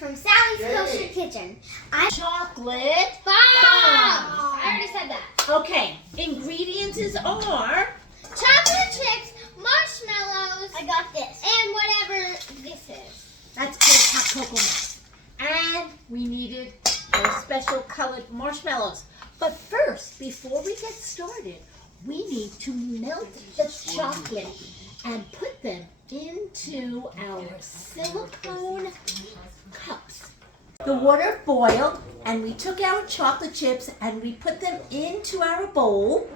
from Sally's Kosher Kitchen. Chocolate bombs. I already said that. Okay, ingredients are Chocolate chips, marshmallows. I got this. And whatever this is. that's called hot cocoa mix. And we needed those special colored marshmallows. But first, before we get started, we need to melt the chocolate and put them into our silicone cups. The water boiled and we took our chocolate chips and we put them into our bowl.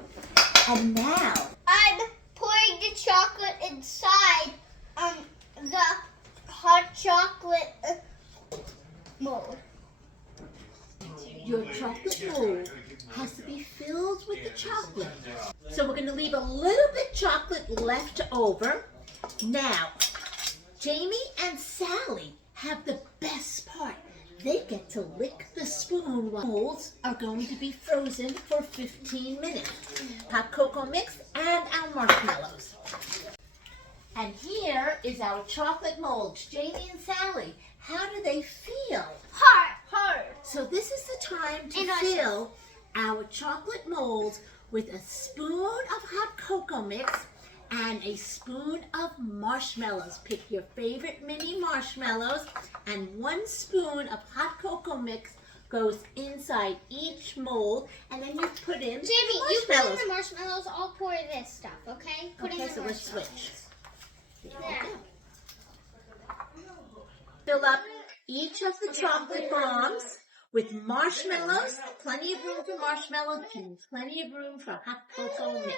And now I'm pouring the chocolate inside the hot chocolate mold. your chocolate mold has to be filled with the chocolate. So we're going to leave a little bit chocolate left over. Now, Jamie and Sally have the best part. They get to lick the spoon while molds are going to be frozen for 15 minutes. Hot cocoa mix and our marshmallows. And here is our chocolate molds. Jamie and Sally, how do they feel? Hard. So this is the time to fill our chocolate molds with a spoon of hot cocoa mix and a spoon of marshmallows. Pick your favorite mini marshmallows, and 1 spoon of hot cocoa mix goes inside each mold, and then you put in Jamie, you put in the marshmallows. I'll pour this stuff, okay? Okay, so let's switch. There. Fill up each of the chocolate bombs with marshmallows, plenty of room for marshmallows and plenty of room for hot cocoa mix.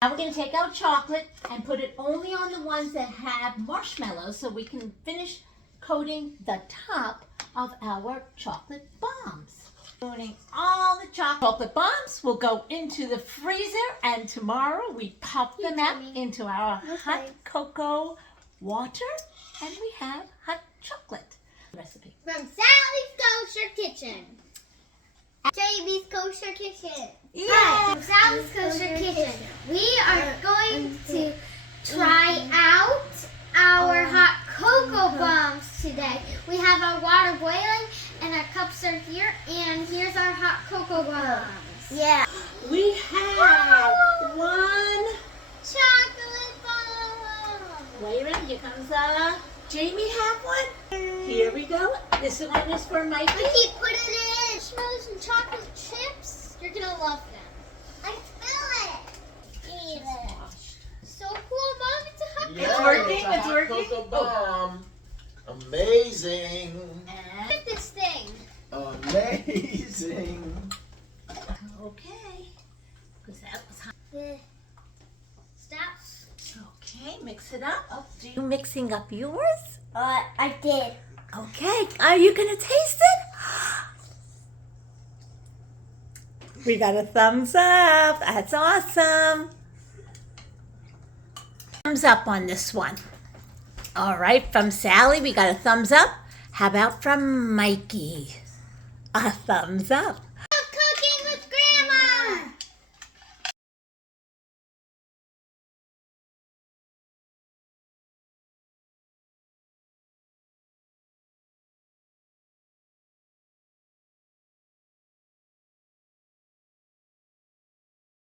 Now we're going to take out chocolate and put it only on the ones that have marshmallows so we can finish coating the top of our chocolate bombs. Putting all the chocolate bombs will go into the freezer, and tomorrow we pop them out into our hot cocoa water and we have hot chocolate recipe. From Sally's Kosher Kitchen. Jamie's Kosher Kitchen. Hi, from Sally's Kosher Kitchen. We are going to try out our hot cocoa bombs today. We have our water boiling and our cups are here, and here's our hot cocoa bombs. Yeah. We have 1 Chocolate bomb. wait a minute, here comes Jamie have one. Here we go. This one is for Mikey. Mikey, put it in. Marshmallows and chocolate chips. You're gonna love them. I feel it. Eat it. So cool, Mom. It's a hot Yeah, working, it's a it's hot working. cocoa bomb. Amazing. Look at this thing. Amazing. Okay. Because that was hot. Stop. Okay, mix it up. Are you mixing up yours? I did. Okay. Are you going to taste it? We got a thumbs up. That's awesome. Thumbs up on this one. All right, from Sally, we got a thumbs up. How about from Mikey? A thumbs up.